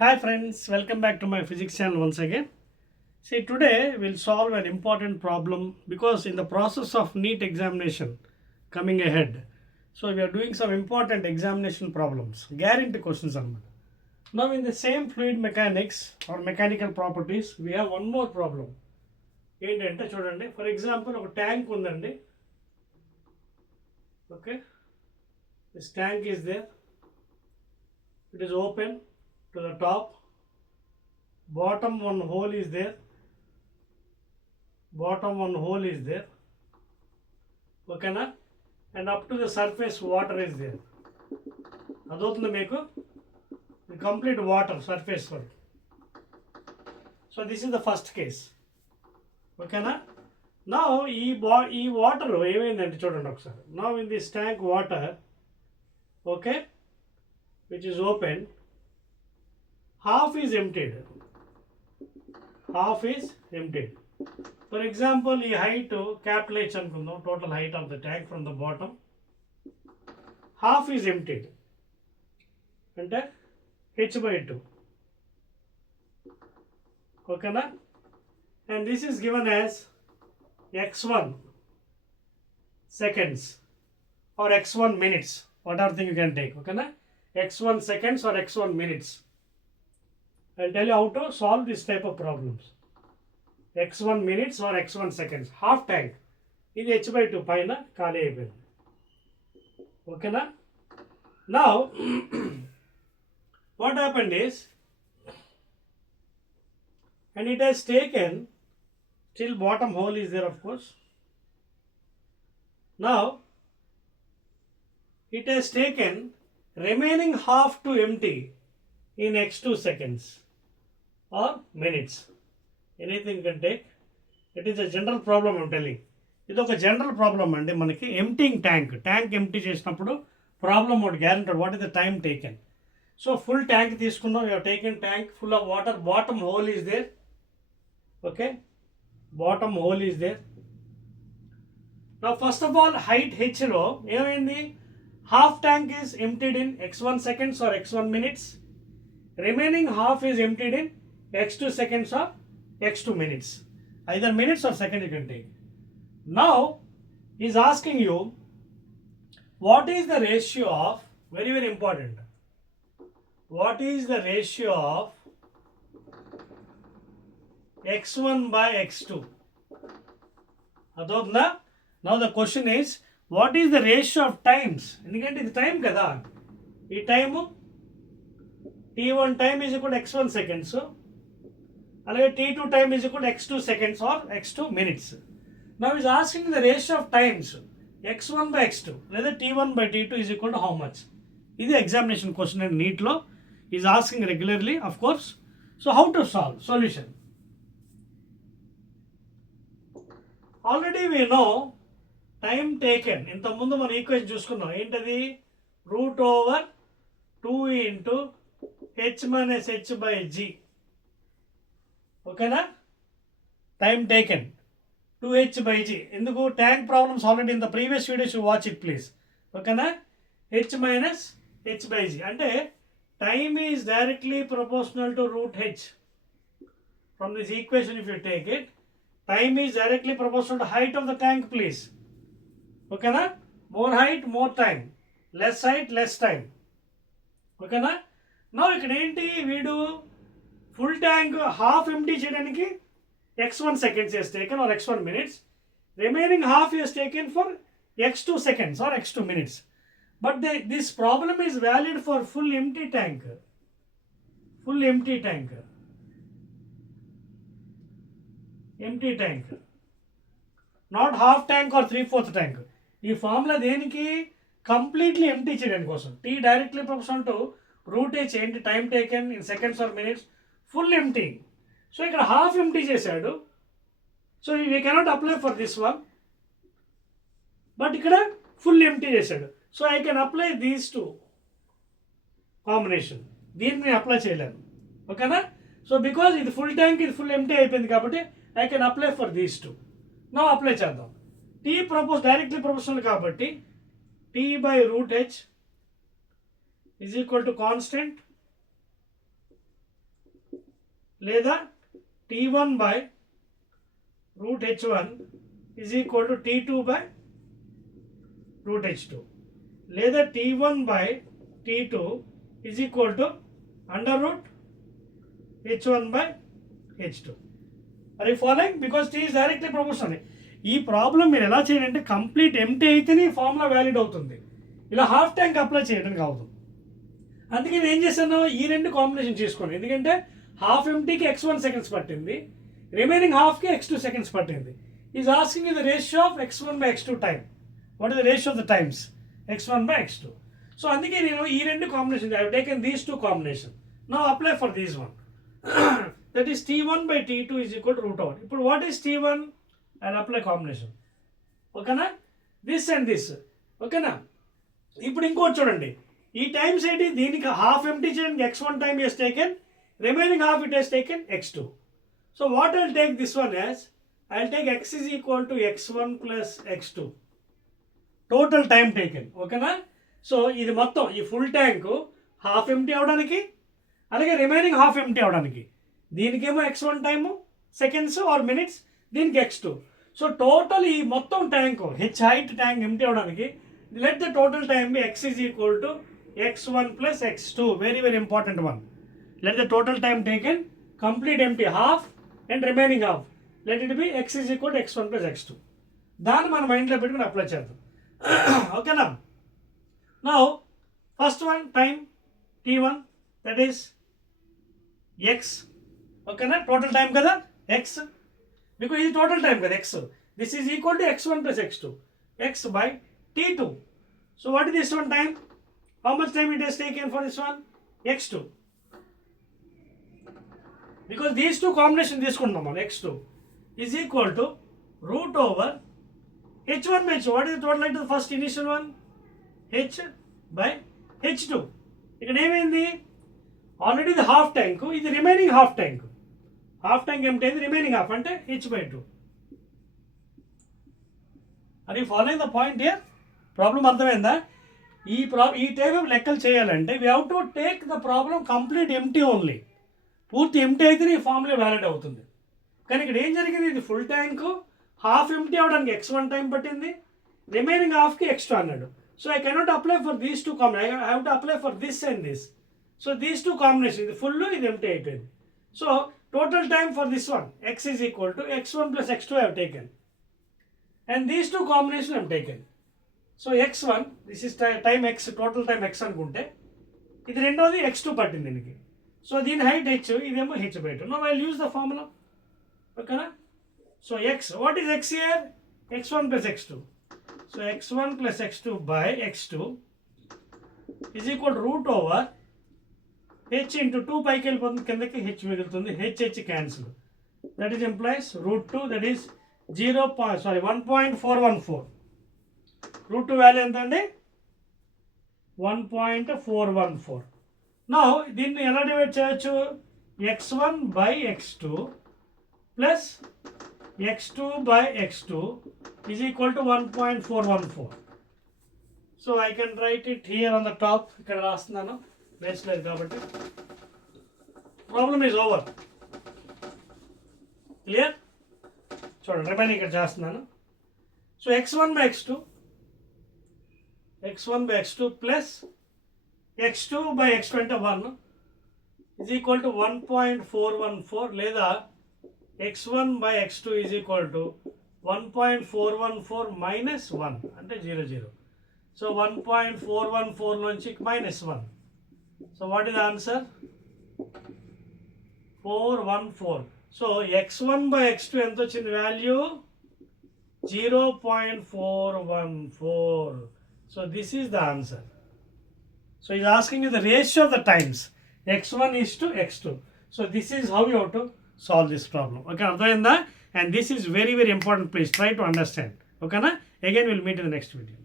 Hi friends, welcome back to my physics channel once again. See, today we'll solve an important problem because in the process of NEET examination coming ahead, so we are doing some important examination problems, guarantee questions. Now in the same fluid mechanics or mechanical properties, we have one more problem. ఏంటంటే చూడండి, for example ఒక tank ఉందండి. Okay, this tank is there, it is open to the top, bottom one hole is there, okay na, and up to the surface water is there. Adotunda meeku the complete water surface work. So this is the first case, okay na. Now ee water ఏమైందంటే చూడండి ఒకసారి. Now in this tank water, okay, which is open, half is emptied. For example, ఈ height capital H అనుకుందాం, total height of the tank from the bottom, half is emptied అంటే h/2, ఓకేనా. and this is given as x1 seconds or x1 minutes, whatever thing you can take, okay na, x1 seconds or x1 minutes. I'll tell you how to solve this type of problems. x1 minutes or x1 seconds. Half tank. ఇది h/2 పైన ఖాళీ అయిపోయింది, ఓకేనా. Now what happened is, and it has taken till bottom hole is there, of course. Now it has taken remaining half to empty in x2 seconds or minutes. Anything you can take. It is a general problem I'm telling. ఇది ఒక general problem అండి. మనకి emptying tank empty చేసినప్పుడు problem ఒకటి guaranteed. What is the time taken. So full tank తీసుకున్నాం, you taken tank full of water, bottom hole is there, okay, bottom hole is there. నా first of all height హెచ్లో ఏమైంది, half tank is emptied in x1 seconds or x1 minutes. Remaining half is emptied in x2 seconds or x2 minutes. Either minutes or seconds you can take. Now he is asking you what is the ratio of, very very important, what is the ratio of x1 by x2. Adotna. Now the question is, what is the ratio of times? ఎందుకంటే ఇది టైం కదా, ఈ time t1 time is equal to x1 seconds, అలాగే t2 time is equal to x2 seconds or x2 minutes. Now is asking the ratio of times x1 by x2 లేదా t1 by t2 is equal to how much. ఇది examination question and నీట్లో is asking regularly, of course. So how to solve solution. Already we know time taken. ఇంతకుముందు మనం ఈక్వేషన్ చూసుకున్నాం, ఏంటది, √2 into h minus h by g, ఓకేనా. Time taken 2h by g. ఎందుకు, tank problems already in the previous videos you watch it please, ఓకేనా. h minus h by g అంటే time is directly proportional to √h. From this equation if you take it, time is directly proportional to height of the tank please, ఓకేనా. More height more time, less height less time, ఓకేనా. నా ఇక్కడ ఏంటి, వీడు full tank half empty చేయడానికి x1 seconds is taken or x1 minutes. Remaining half is taken for x2 seconds or x2 minutes. But this problem is valid for full empty tank. Not half tank or 3/4 tank. ఈ ఫార్ములా దేనికి, completely empty చేయడానికి కోసం. t directly proportional to √h ఏంటి, time taken in seconds or minutes, full empty. So ఇక్కడ half empty చేశాడు, so we cannot apply for this one, but ఇక్కడ full empty చేశాడు. So I can apply these two combination. దీన్ని నేను అప్లై చేయలేను, ఓకేనా. So because ఇది ఫుల్ ట్యాంక్, ఇది ఫుల్ ఎంప్టీ అయిపోయింది కాబట్టి I can apply for these two. నా అప్లై చేద్దాం. టీ డైరెక్ట్లీ ప్రపోర్షనల్ కాబట్టి t by √h is equal to constant లేదా t1 by root h1 is equal to t2 by root h2, లేదా t1 by t2 is equal to under root h1 by h2. Are you following? Because t is directly proportional. ఈ ప్రాబ్లం మీరు ఎలా చేయాలంటే complete empty అయితేనే ఈ formula valid అవుతుంది, ఇలా half tank apply చేయడానికి అవదు. అందుకే నేను ఏం చేశాను, ఈ రెండు కాంబినేషన్ చేసుకోండి. ఎందుకంటే హాఫ్ ఎంటీకి x1 సెకండ్స్ పట్టింది, రిమైనింగ్ హాఫ్కి x2 సెకండ్స్ పట్టింది. Is asking the ratio of x1 by x2 time. What is the ratio of the times x1 by x2. So అందుకే నేను ఈ రెండు combination I have taken these two combination. Now apply for these one. That is t1 by t2 is equal to root over. ఇప్పుడు what is t1? I'll apply combination. ఓకేనా? This and this. ఓకేనా? ఇప్పుడు ఇంకోటి చూడండి, ఈ టైమ్స్ ఏంటి, దీనికి half empty చేయడానికి x1 time is taken, remaining half it has taken x2. So what I'll take this one as, I'll take x is equal to x1 plus x2 total time taken. ఓకేనా? సో ఇది మొత్తం ఈ full tank half empty అవడానికి, అలాగే remaining half empty అవడానికి, దీనికేమో x1 time seconds or minutes, దీనికి x2. So total ఈ మొత్తం tank h height tank empty అవడానికి let the total time be x is equal to x1 plus x2. Very very important one. Let the total time taken complete empty half and remaining half, let it be x is equal to x1 plus x2. దాన్ని మన మైండ్లో పెట్టుకుని అప్లై చేద్దాం. ఓకేనా? Now first one time t1, that is x. ఓకేనా? Total time కదా x, because ఇది total time కదా x. This is equal to x1 plus x2, x by t2. So what is this one time? How much time it has taken for this one? x2. Because these two combination తీసుకుంటాం మనం. x2 is equal to root over h1 by h2. What is total height of first initial one? h by h2. ఇక్కడ ఏమైంది, already ఇది half tank, ఇది remaining half tank. Half tank ఏమిటైంది, remaining half అంటే h/2. అది following the point here. Problem అర్థమైందా? ఈ type of లెక్కలు చేయాలంటే we have to take the problem complete empty only. పూర్తి ఎంటీ అయితే ఈ ఫార్ములా వ్యాలిడ్ అవుతుంది. కానీ ఇక్కడ ఏం జరిగింది, ఇది ఫుల్ ట్యాంక్ హాఫ్ ఎంటీ అవడానికి x1 టైం పట్టింది, రిమైనింగ్ హాఫ్కి x2 అన్నాడు. So I cannot apply for these two combination, I have to apply for this and this. So these two combination, ఇది ఫుల్, ఇది ఎంటీ అయిపోయింది. So total time for this one, x is equal to x1 plus x2 I have taken, and these two combination I have taken. So x1, this is time x, total time x అనుకుంటే, ఇది రెండోది x2 పట్టింది దీనికి. సో దీని height h, ఇదేమో h/2. Now I'll use the formula. ఓకేనా? So x, what is x here? x1 plus x2. So x1 plus x2 by x2 is equal to root over h into 2 పైకి వెళ్ళిపోతుంది, కిందకి h మిగులుతుంది, h cancel. That is employees √2, that is 1.414. √2 వాల్యూ ఎంత అండి? 1.414. నౌ దీన్ని ఎలా డివైడ్ చేయొచ్చు? x1 by x2 plus x2 by x2 is equal to 1.414. So I can write it here on the top. ఇక్కడ రాస్తున్నాను, బేస్ లేదు కాబట్టి. Problem is over. క్లియర్? చూడండి, రిమైనింగ్ ఇక్కడ చేస్తున్నాను. So x1 by x2, x1 by x2 plus x2 by x2 అంటే 1 is equal to 1.414, లేదా x1 by x2 is equal to 1.414 minus 1 అంటే 0. సో 1.414 నుంచి -1. So what is the answer? 414. So x1 by x2 ఎంత వచ్చింది వాల్యూ? 0.414. So this is the answer. So he is asking you the ratio of the times x1 is to x2. So this is how you have to solve this problem. Okay, అర్థమైందా? And this is very very important. Please try to understand. Okay na? Again we'll meet in the next video.